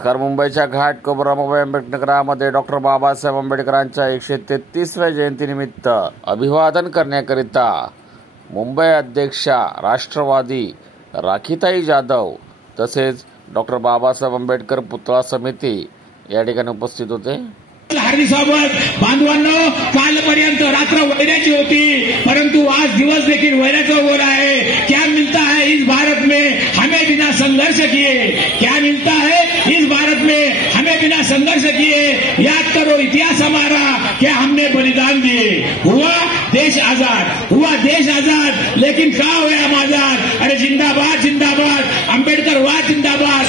नमस्कार. मुंबईच्या घाट कोपरा मुंबई आंबेडकरामध्ये डॉक्टर बाबासाहेब आंबेडकरांच्या 133व्या जयंतीनिमित्त अभिवादन करण्याकरिता मुंबई अध्यक्षा राष्ट्रवादी राखीताई जाधव तसेच डॉक्टर बाबासाहेब आंबेडकर पुतळा समिती या ठिकाणी उपस्थित होते. हरदीसोबत बांधवांनो, कालपर्यंत रात्र वैराची होती, परंतु आज दिवस देखील वैराचा ओर आहे. क्या मिलता है इस भारत में हमें बिना संघर्ष किए, क्या मिलता है इस भारत में हमें बिना संघर्ष किए. याद करो इतिहास हमारा, क्या हमने बलिदान दिए. हुआ देश आजाद, हुआ देश आजाद, लेकिन क्या हुआ हम आजाद. अरे जिंदाबाद जिंदाबाद, आंबेडकरवाद जिंदाबाद.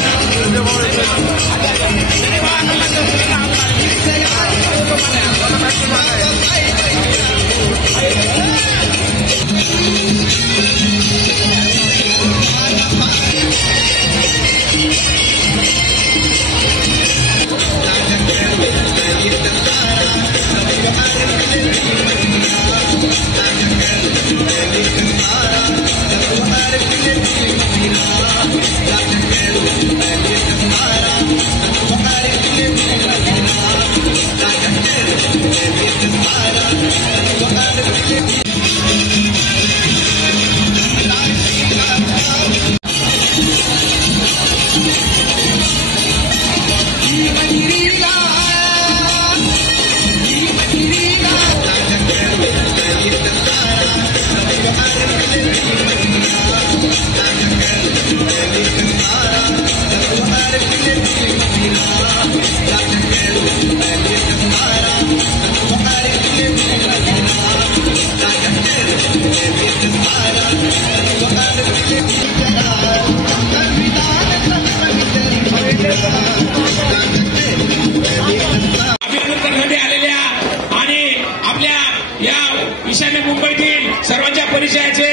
ईशान्य मुंबईतील सर्वांच्या परिचयाचे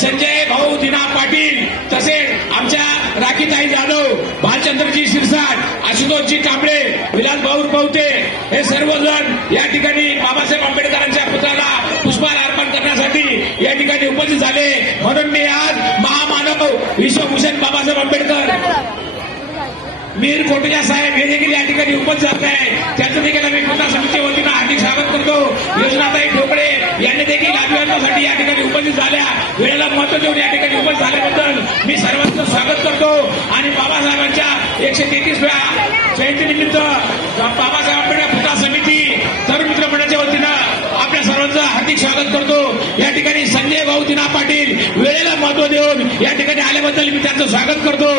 संजय भाऊ दिना पाटील तसेच आमच्या राखीताई जाधव, भालचंद्रजी शिरसाट, आशुतोषजी कांबळे, विलास भाऊ पवते हे सर्वजण या ठिकाणी बाबासाहेब आंबेडकरांच्या पुतळ्याला पुष्पहार अर्पण करण्यासाठी या ठिकाणी उपस्थित झाले. म्हणून मी आज महामानव विश्वभूषण बाबासाहेब आंबेडकर मीर कोटजा साहेब हे देखील या ठिकाणी उपस्थित झाले आहे. त्यांचं देखील आम्ही पुतळा समितीच्या वतीनं हार्दिक स्वागत करतो. योजनाताई ठोकळे यांनी देखील अभिवादनासाठी या ठिकाणी उपस्थित झाल्या. वेळेला महत्व देऊन या ठिकाणी उपस्थित झाल्याबद्दल मी सर्वांचं स्वागत करतो. आणि बाबासाहेबांच्या 133व्या जयंतीनिमित्त बाबासाहेब आंबेडकर पुतळा समिती तरुण मित्र मंडळाच्या वतीनं आपल्या सर्वांचं हार्दिक स्वागत करतो. या ठिकाणी संजय भाऊ दिना पाटील वेळेला महत्व देऊन या ठिकाणी आल्याबद्दल मी त्यांचं स्वागत करतो.